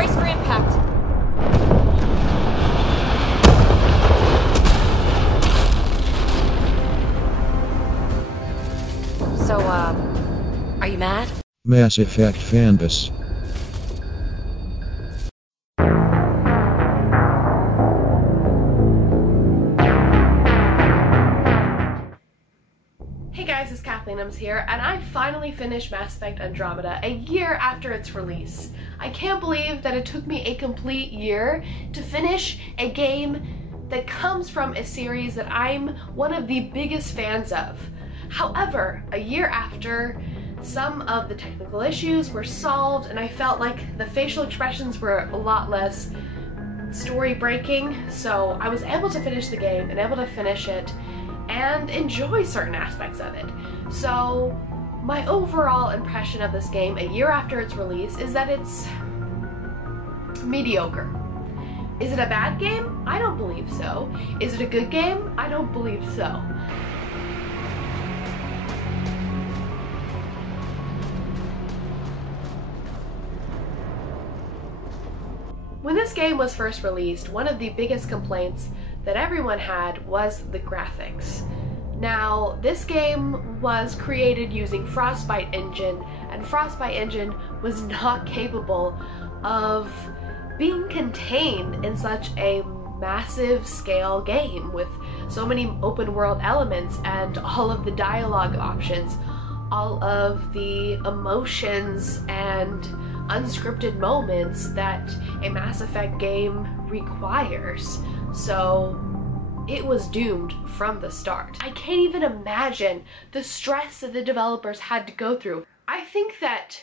Brace for impact. So, are you mad? Mass Effect Fanbus. Hey guys, it's Kathleenums here, and I finally finished Mass Effect Andromeda a year after its release. I can't believe that it took me a complete year to finish a game that comes from a series that I'm one of the biggest fans of. However, a year after, some of the technical issues were solved and I felt like the facial expressions were a lot less story breaking, so I was able to finish the game and able to finish it and enjoy certain aspects of it. So my overall impression of this game a year after its release is that it's mediocre. Is it a bad game? I don't believe so. Is it a good game? I don't believe so. When this game was first released, one of the biggest complaints that everyone had was the graphics. Now, this game was created using Frostbite Engine, and Frostbite Engine was not capable of being contained in such a massive scale game with so many open world elements and all of the dialogue options, all of the emotions and unscripted moments that a Mass Effect game requires. So it was doomed from the start. I can't even imagine the stress that the developers had to go through. I think that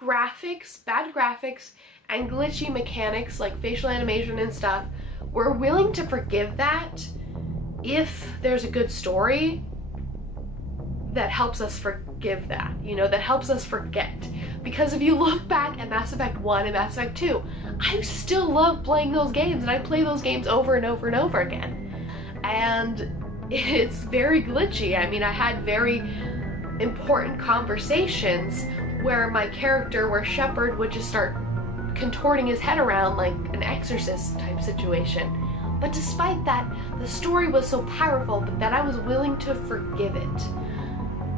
graphics, bad graphics, and glitchy mechanics like facial animation and stuff, we're willing to forgive that if there's a good story that helps us forgive that, you know, that helps us forget. Because if you look back at Mass Effect 1 and Mass Effect 2, I still love playing those games, and I play those games over and over and over again. And it's very glitchy. I mean, I had very important conversations where my character, where Shepard, would just start contorting his head around like an exorcist type situation. But despite that, the story was so powerful that I was willing to forgive it.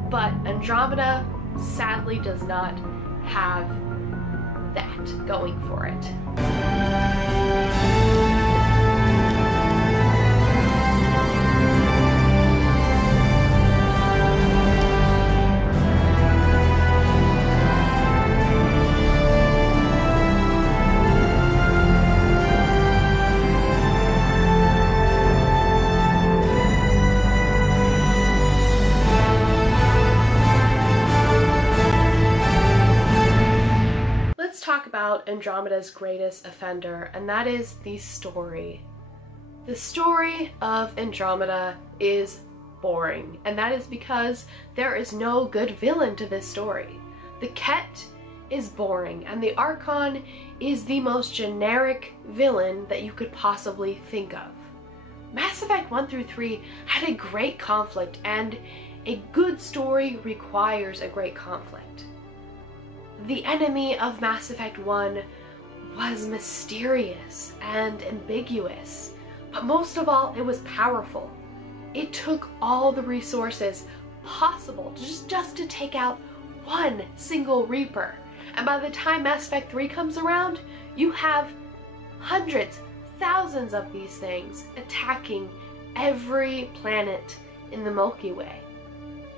But Andromeda sadly does not have that going for it. About Andromeda's greatest offender, and that is the story. The story of Andromeda is boring, and that is because there is no good villain to this story. The Ket is boring, and the Archon is the most generic villain that you could possibly think of. Mass Effect 1 through 3 had a great conflict, and a good story requires a great conflict. The enemy of Mass Effect 1 was mysterious and ambiguous, but most of all, it was powerful. It took all the resources possible just to take out one single Reaper. And by the time Mass Effect 3 comes around, you have hundreds, thousands of these things attacking every planet in the Milky Way.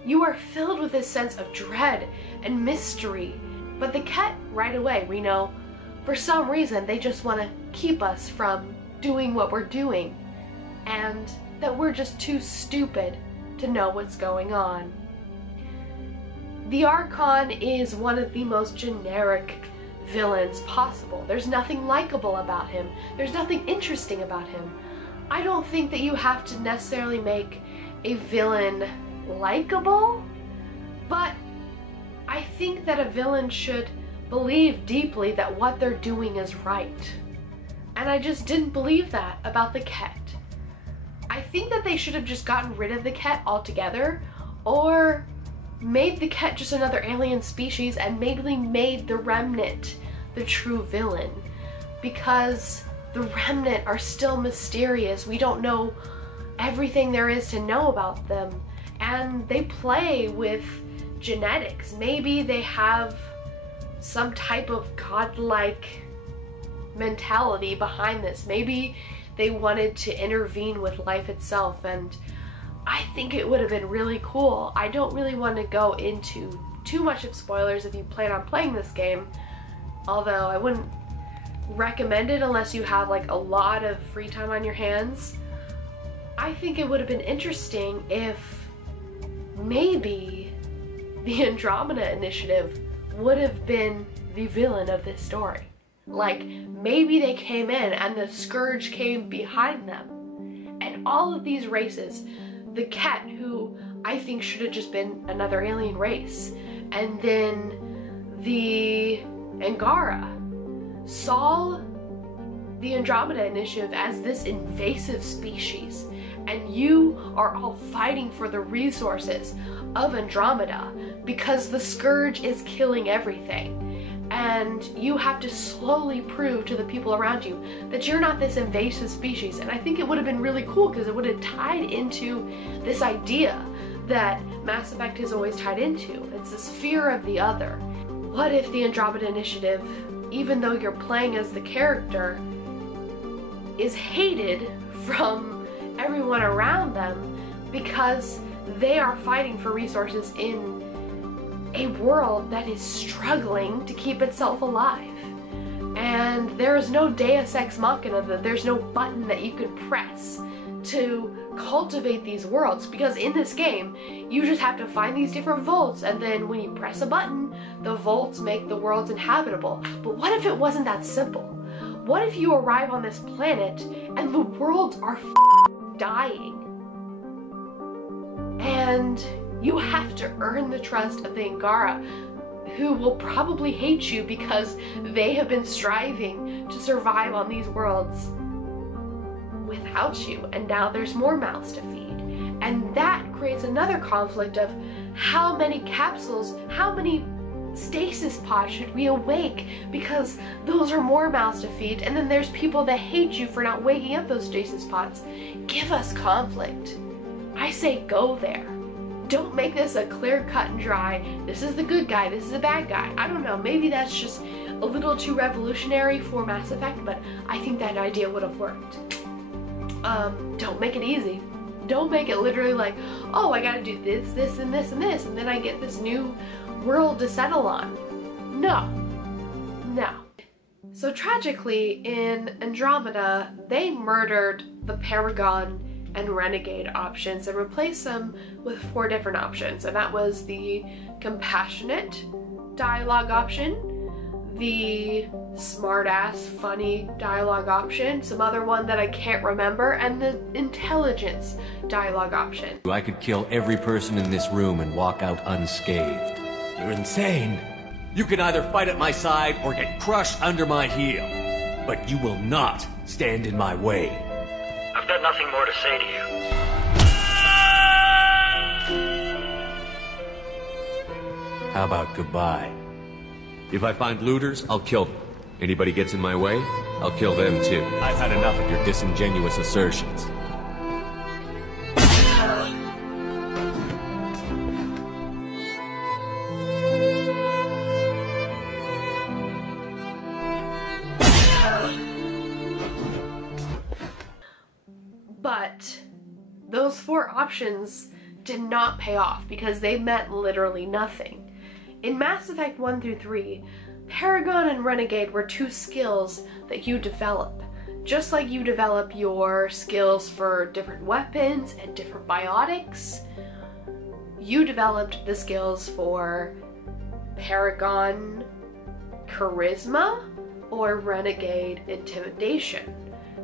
You are filled with this sense of dread and mystery. But the Ket, right away, we know, for some reason, they just want to keep us from doing what we're doing, and that we're just too stupid to know what's going on. The Archon is one of the most generic villains possible. There's nothing likable about him. There's nothing interesting about him. I don't think that you have to necessarily make a villain likable, but I think that a villain should believe deeply that what they're doing is right. And I just didn't believe that about the Ket. I think that they should have just gotten rid of the Ket altogether, or made the Ket just another alien species and maybe made the Remnant the true villain, because the Remnant are still mysterious. We don't know everything there is to know about them, and they play with genetics. Maybe they have some type of godlike mentality behind this. Maybe they wanted to intervene with life itself, and I think it would have been really cool. I don't really want to go into too much of spoilers if you plan on playing this game, although I wouldn't recommend it unless you have like a lot of free time on your hands. I think it would have been interesting if maybe the Andromeda Initiative would have been the villain of this story. Like, maybe they came in and the Scourge came behind them, and all of these races, the Ket, who I think should have just been another alien race, and then the Angara, saw the Andromeda Initiative as this invasive species, and you are all fighting for the resources of Andromeda because the Scourge is killing everything. And you have to slowly prove to the people around you that you're not this invasive species. And I think it would have been really cool because it would have tied into this idea that Mass Effect is always tied into. It's this fear of the other. What if the Andromeda Initiative, even though you're playing as the character, is hated from everyone around them because they are fighting for resources in a world that is struggling to keep itself alive? And there is no Deus Ex Machina, there's no button that you could press to cultivate these worlds, because in this game you just have to find these different vaults, and then when you press a button, the vaults make the worlds inhabitable. But what if it wasn't that simple? What if you arrive on this planet and the worlds are dying? And you have to earn the trust of the Angara, who will probably hate you because they have been striving to survive on these worlds without you, and now there's more mouths to feed. And that creates another conflict of how many capsules, how many stasis pods should we awake, because those are more mouths to feed, and then there's people that hate you for not waking up those stasis pods. Give us conflict. I say go there. Don't make this a clear cut and dry, this is the good guy, this is the bad guy. I don't know, maybe that's just a little too revolutionary for Mass Effect, but I think that idea would have worked. Don't make it easy. Don't make it literally like, oh, I gotta do this, this, and this, and this, and then I get this new world to settle on. No. No. So tragically, in Andromeda, they murdered the Paragon and Renegade options and replaced them with 4 different options, and that was the compassionate dialogue option, the smart-ass funny dialogue option, some other one that I can't remember, and the intelligence dialogue option. I could kill every person in this room and walk out unscathed. You're insane. You can either fight at my side or get crushed under my heel, but you will not stand in my way. I've got nothing more to say to you. How about goodbye? If I find looters, I'll kill them. Anybody gets in my way, I'll kill them too. I've had enough of your disingenuous assertions. But those 4 options did not pay off because they meant literally nothing. In Mass Effect 1 through 3, Paragon and Renegade were 2 skills that you develop. Just like you develop your skills for different weapons and different biotics, you developed the skills for Paragon Charisma or Renegade Intimidation.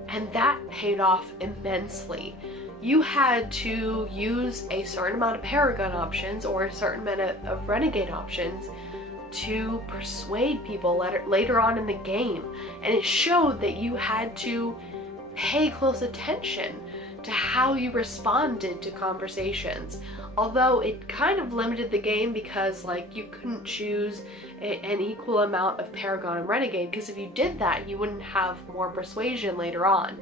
And that paid off immensely. You had to use a certain amount of Paragon options or a certain amount of Renegade options to persuade people later on in the game. And it showed that you had to pay close attention to how you responded to conversations. Although it kind of limited the game because like you couldn't choose an equal amount of Paragon and Renegade, because if you did that you wouldn't have more persuasion later on.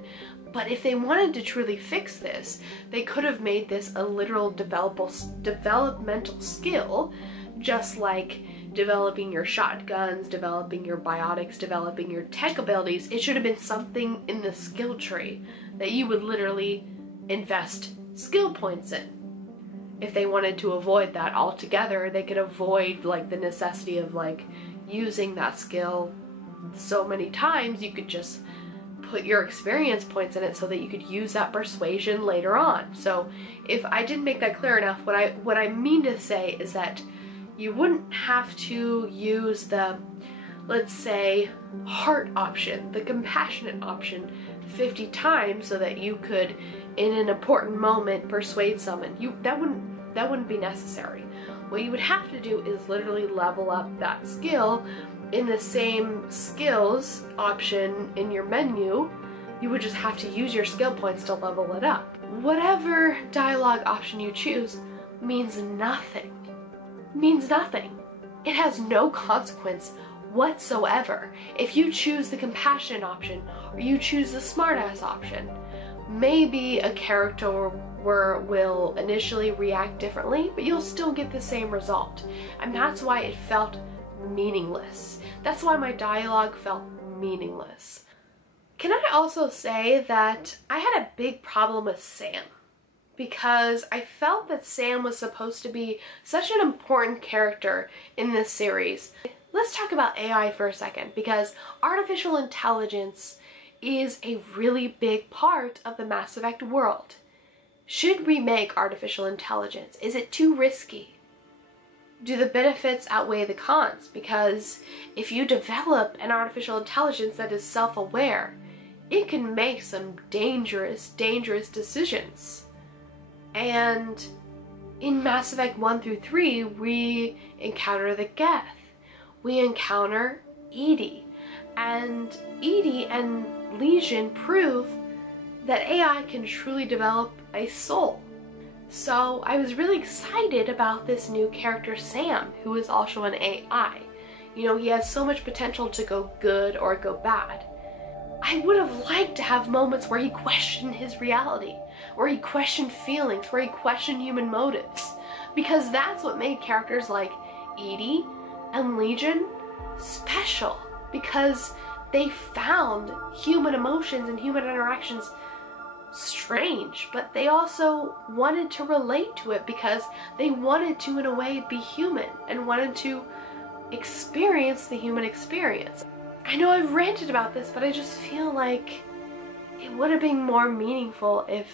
But if they wanted to truly fix this, they could have made this a literal developmental skill, just like developing your shotguns, developing your biotics, developing your tech abilities. It should have been something in the skill tree that you would literally invest skill points in. If they wanted to avoid that altogether, they could avoid like the necessity of like using that skill so many times. You could just put your experience points in it so that you could use that persuasion later on. So if I didn't make that clear enough, what I mean to say is that you wouldn't have to use the, let's say, heart option, the compassionate option 50 times so that you could, in an important moment, persuade someone. That wouldn't be necessary. What you would have to do is literally level up that skill in the same skills option in your menu. You would just have to use your skill points to level it up. Whatever dialogue option you choose means nothing. Means nothing. It has no consequence whatsoever. If you choose the compassion option or you choose the smartass option, maybe a character will initially react differently, but you'll still get the same result. And that's why it felt meaningless. That's why my dialogue felt meaningless. Can I also say that I had a big problem with Sam? Because I felt that Sam was supposed to be such an important character in this series. Let's talk about AI for a second, because artificial intelligence is a really big part of the Mass Effect world. Should we make artificial intelligence? Is it too risky? Do the benefits outweigh the cons? Because if you develop an artificial intelligence that is self-aware, it can make some dangerous decisions. And in Mass Effect 1 through 3, we encounter the Geth. We encounter EDI. And EDI and Legion prove that AI can truly develop a soul. So I was really excited about this new character Sam, who is also an AI. You know, he has so much potential to go good or go bad. I would have liked to have moments where he questioned his reality, where he questioned feelings, where he questioned human motives, because that's what made characters like EDI and Legion special, because they found human emotions and human interactions strange, but they also wanted to relate to it because they wanted to, in a way, be human and wanted to experience the human experience. I know I've ranted about this, but I just feel like it would have been more meaningful if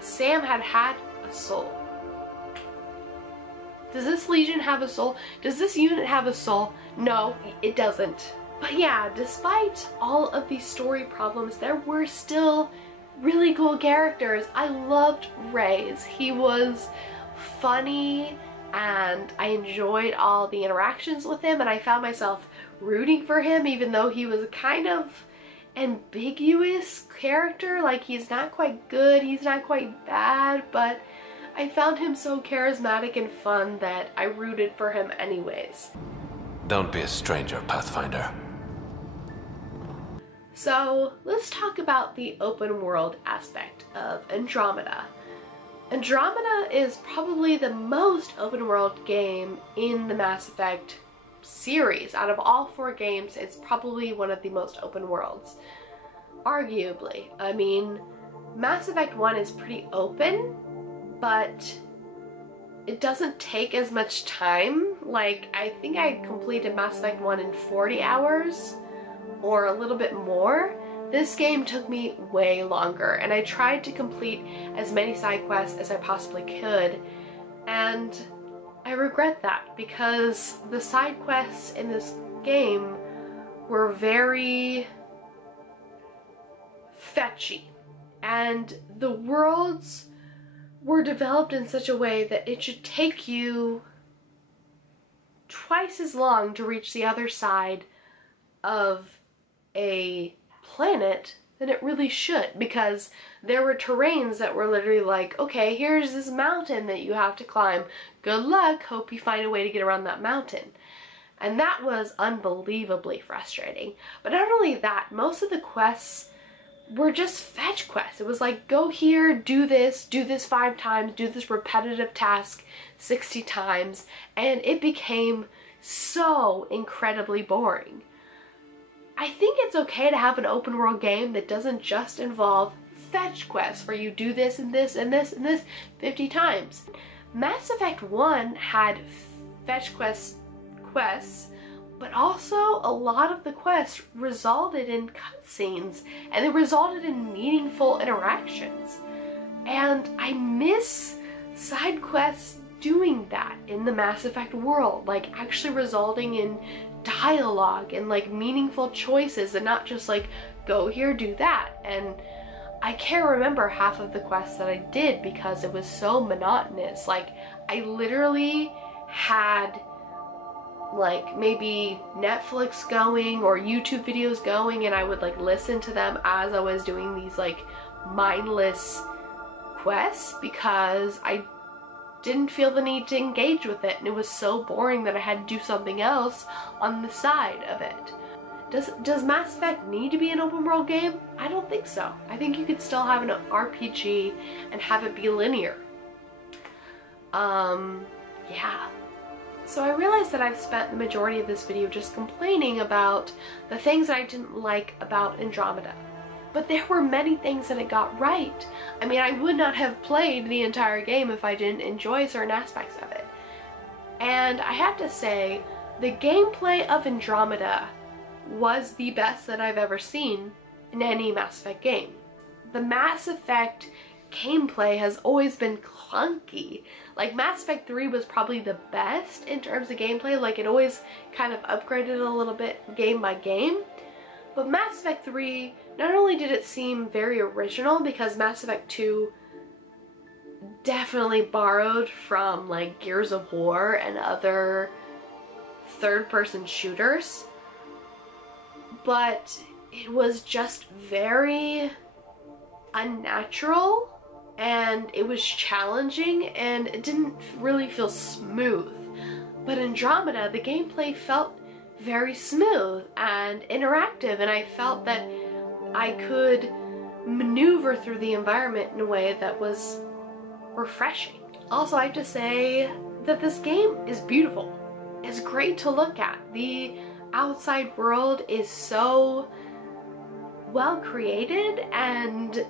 Sam had had a soul. Does this Legion have a soul? Does this unit have a soul? No, it doesn't. But yeah, despite all of these story problems, there were still really cool characters. I loved Reyes. He was funny and I enjoyed all the interactions with him, and I found myself rooting for him even though he was a kind of ambiguous character. Like, he's not quite good, he's not quite bad, but I found him so charismatic and fun that I rooted for him anyways. Don't be a stranger, Pathfinder. So let's talk about the open world aspect of Andromeda. Andromeda is probably the most open world game in the Mass Effect series. Out of all 4 games, it's probably one of the most open worlds. Arguably. I mean, Mass Effect 1 is pretty open, but it doesn't take as much time. Like, I think I completed Mass Effect 1 in 40 hours, or a little bit more. This game took me way longer, and I tried to complete as many side quests as I possibly could, and I regret that because the side quests in this game were very fetchy, and the worlds were developed in such a way that it should take you twice as long to reach the other side of a planet than it really should, because there were terrains that were literally like, okay, here's this mountain that you have to climb. Good luck, hope you find a way to get around that mountain. And that was unbelievably frustrating. But not only that, most of the quests were just fetch quests. It was like, go here, do this 5 times, do this repetitive task 60 times, and it became so incredibly boring. I think it's okay to have an open world game that doesn't just involve fetch quests where you do this and this and this and this 50 times. Mass Effect 1 had fetch quests, but also a lot of the quests resulted in cutscenes, and they resulted in meaningful interactions. And I miss side quests doing that in the Mass Effect world, like actually resulting in dialogue and like meaningful choices, and not just like, go here, do that. And I can't remember half of the quests that I did because it was so monotonous. Like, I literally had like maybe Netflix going or YouTube videos going, and I would like listen to them as I was doing these like mindless quests because I didn't feel the need to engage with it, and it was so boring that I had to do something else on the side of it. Does Mass Effect need to be an open world game? I don't think so. I think you could still have an RPG and have it be linear. Yeah. So I realized that I've spent the majority of this video just complaining about the things that I didn't like about Andromeda. But there were many things that it got right. I mean, I would not have played the entire game if I didn't enjoy certain aspects of it. And I have to say, the gameplay of Andromeda was the best that I've ever seen in any Mass Effect game. The Mass Effect gameplay has always been clunky. Like, Mass Effect 3 was probably the best in terms of gameplay. Like, it always kind of upgraded a little bit game by game. But Mass Effect 3, not only did it seem very original, because Mass Effect 2 definitely borrowed from like Gears of War and other third-person shooters, but it was just very unnatural, and it was challenging, and it didn't really feel smooth. But Andromeda, the gameplay felt very smooth and interactive, and I felt that I could maneuver through the environment in a way that was refreshing. Also, I have to say that this game is beautiful. It's great to look at. The outside world is so well created, and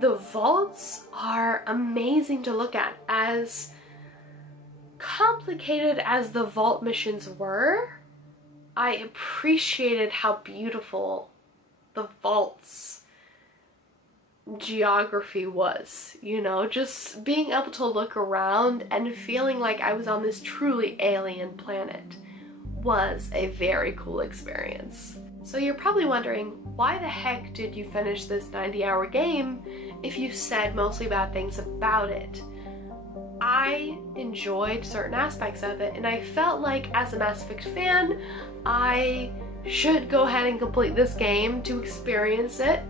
the vaults are amazing to look at. As complicated as the vault missions were, I appreciated how beautiful the vault's geography was, you know, just being able to look around and feeling like I was on this truly alien planet was a very cool experience. So you're probably wondering, why the heck did you finish this 90-hour game if you said mostly bad things about it? I enjoyed certain aspects of it, and I felt like as a Mass Effect fan, I should go ahead and complete this game to experience it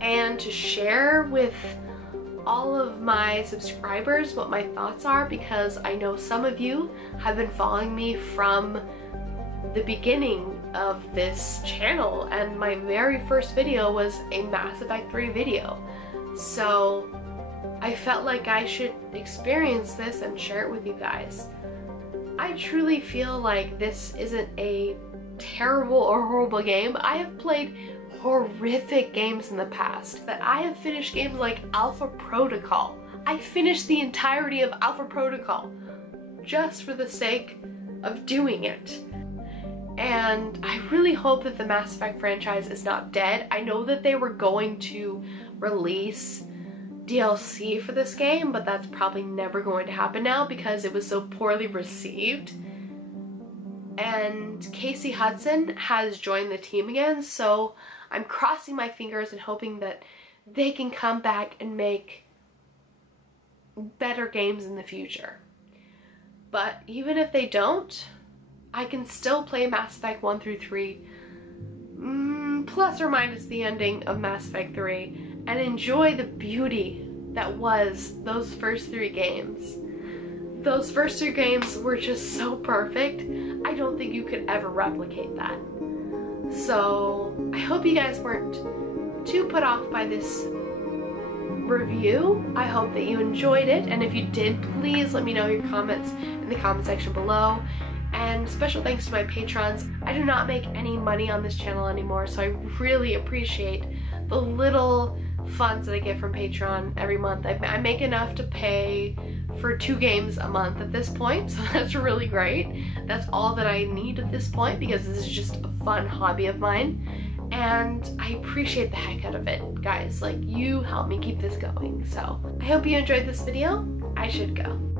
and to share with all of my subscribers what my thoughts are, because I know some of you have been following me from the beginning of this channel, and my very first video was a Mass Effect 3 video. So I felt like I should experience this and share it with you guys. I truly feel like this isn't a terrible or horrible game. I have played horrific games in the past. That I have finished games like Alpha Protocol. I finished the entirety of Alpha Protocol just for the sake of doing it. And I really hope that the Mass Effect franchise is not dead. I know that they were going to release DLC for this game, but that's probably never going to happen now because it was so poorly received. And Casey Hudson has joined the team again, so I'm crossing my fingers and hoping that they can come back and make better games in the future. But even if they don't, I can still play Mass Effect 1 through 3 plus or minus the ending of Mass Effect 3, and enjoy the beauty that was those first 3 games. Those first 3 games were just so perfect. I don't think you could ever replicate that. So I hope you guys weren't too put off by this review. I hope that you enjoyed it, and if you did, please let me know your comments in the comment section below. And special thanks to my patrons. I do not make any money on this channel anymore, so I really appreciate the little funds that I get from Patreon every month. I make enough to pay for 2 games a month at this point, so that's really great. That's all that I need at this point because this is just a fun hobby of mine, and I appreciate the heck out of it, guys. Like, you help me keep this going. So I hope you enjoyed this video. I should go.